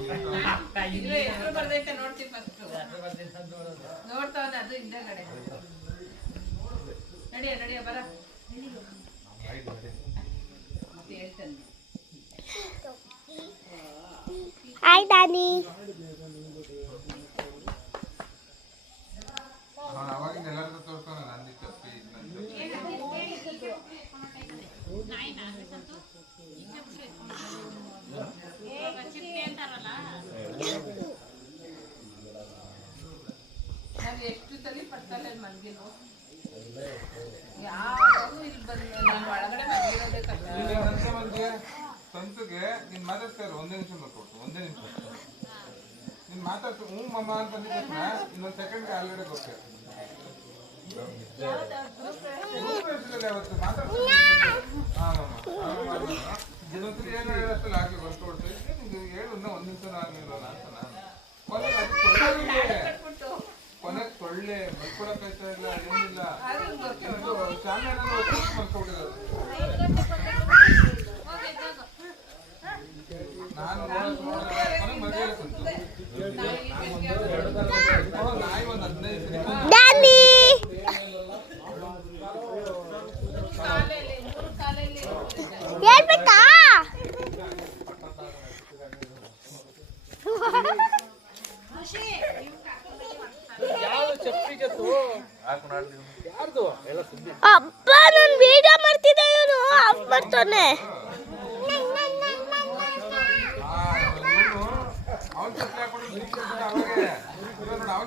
ಹೆಸರು ಬರ್ದೈತೆ ನೋಡ್ತೀವಿ ಫಸ್ಟ್ ನೋಡ್ತಾವನೆ ಅದು ಹಿಂದೆ ಕಡೆ ನಡಿಯ ಬರ ಹೇಳ್ತಾನೆ ಹಾಯ್ ದಾನಿ ಅವಾಗಿಂದ ಎಲ್ಲರಿಗೂ ತೋರ್ಸ್ತಾನೆ ನಂದಿ ಚಪ್ಪಿ ನಾವು ಎಷ್ಟು ಸಲ ಪಕ್ಕದಲ್ಲಿ ಮಲ್ಗಿಲ್ವೋ ಯಾವಾಗೂ ಇಲ್ಲಿ ಬಂದು ನಾನು ಒಳಗಡೆ ಮಲ್ಗಿರೋದೇ ಕಷ್ಟ ಸಂತಗೆ ನೀನ್ ಮಾತಾಡ್ತಾ ಇರೋ ಒಂದೇ ನಿಮಿಷ ಬರ್ಕೊಟ್ಟು ಒಂದೇ ನಿಮಿಷ ನೀನ್ ಮಾತಾಡ್ತು ಹ್ಞೂ ಮಮ್ಮ ಅಂತ ಬಂದಿದ್ದ ತಕ್ಷಣ ಇನ್ನೊಂದು ಸೆಕೆಂಡ್ಗೆ ಆಲ್ರೆಡಿ ಹೋಗ್ತೇವೆ ಅವತ್ತು ಮಾತಾಡ್ತೀನಿ ಇನ್ನೊಂದ್ಸರಿ ಏನು ಹೇಳೋಷ್ಟಲ್ಲ ಆಗ್ಲಿ ಬರ್ಕೊಡ್ತೀವಿ ನಿಮ್ಗೆ ಹೇಳು ಒಂದ್ ನಿಮಿಷ ಆಗ್ಲಿಲ್ವಲ್ಲ ಅಂತ ನಾನು ಕೊನೆಗೆ ಸೊಳ್ಳೆ ಮಲ್ಕೊಡಕ್ಕಾಯ್ತಾ ಇಲ್ಲ ಏನಿಲ್ಲ ಚಾನಲ್ ಮಲ್ಕೊಬಿಟ್ಟಿರೋದು ನಾನು ನಾಯಿ ಒಂದು 15 ಹೇಳ್ಬೇಕಾ ಅಪ್ಪ ನಾನು ವಿಡಿಯೋ ಮಾಡ್ತಿದ್ದೆ ಇವನು ಆಫ್ ಮಾಡ್ತಾನೆ ಅವನು